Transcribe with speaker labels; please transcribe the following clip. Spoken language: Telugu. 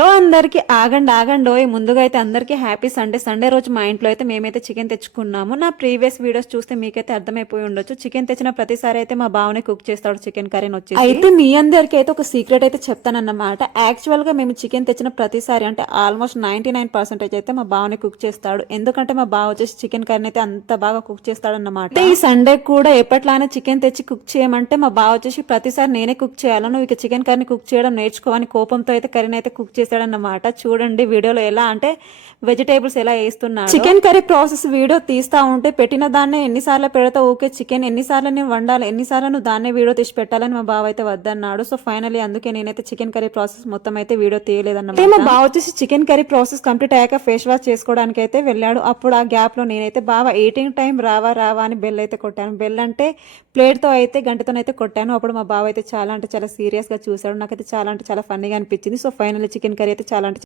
Speaker 1: లో అందరికి ఆగండి ఆగండి ఓయ్. ముందుగా అయితే అందరికీ హ్యాపీ సండే సండే రోజు మా ఇంట్లో అయితే మేమైతే చికెన్ తెచ్చుకున్నాము. నా ప్రీవియస్ వీడియోస్ చూస్తే మీకైతే అర్థమైపోయి ఉండొచ్చు. చికెన్ తెచ్చిన ప్రతిసారి అయితే మా బావనే కుక్ చేస్తాడు చికెన్ కర్రీని వచ్చి అయితే మీ అందరికీ అయితే ఒక సీక్రెట్ అయితే చెప్తానన్నమాట. యాక్చువల్గా మేము చికెన్ తెచ్చిన ప్రతిసారి అంటే ఆల్మోస్ట్ నైన్టీ నైన్ పర్సెంటేజ్ అయితే మా బావనే కుక్ చేస్తాడు. ఎందుకంటే మా బావ వచ్చేసి చికెన్ కర్రీని అయితే అంత బాగా కుక్ చేస్తాడు అన్నమాట ఈ సండే కూడా ఎప్పట్లానే చికెన్ తెచ్చి కుక్ చేయమంటే మా బావ వచ్చేసి ప్రతిసారి నేనే కుక్ చేయాలి నువ్వు ఇక చికెన్ కర్రీని కుక్ చేయడం నేర్చుకోవని కోపంతో అయితే కర్రీని అయితే కుక్ చేశాడన్నమాట. చూడండి వీడియోలో ఎలా అంటే వెజిటేబుల్స్ ఎలా వేస్తున్నాడు. చికెన్ కర్రీ ప్రాసెస్ వీడియో తీస్తా ఉంటే పెట్టిన దాన్నే ఎన్నిసార్లు పెడతా ఓకే చికెన్ ఎన్నిసార్లు నేను వండాలి ఎన్నిసార్లు నువ్వు దాన్నే వీడియో తీసి పెట్టాలని మా బావ అయితే వద్దన్నాడు. సో ఫైనల్లీ అందుకే నేనైతే చికెన్ కర్రీ ప్రాసెస్ మొత్తం అయితే వీడియో తీయలేదన్నమాట. మా బావ వచ్చేసి చికెన్ కర్రీ ప్రాసెస్ కంప్లీట్ అయ్యాక ఫేస్ వాష్ చేసుకోవడానికి అయితే వెళ్ళాడు. అప్పుడు ఆ గ్యాప్లో నేనైతే బావ ఎయిటింగ్ టైం రావా రావా అని బెల్ అయితే కొట్టాను. బెల్ అంటే ప్లేట్తో అయితే గంటతోనైతే కొట్టాను. అప్పుడు మా బావ అయితే చాలా అంటే చాలా సీరియస్గా చూసాడు నాకైతే చాలా అంటే చాలా ఫన్నీగా అనిపించింది. సో ఫైనల్ చికెన్ కర్రీ అయితే చాలా అంటే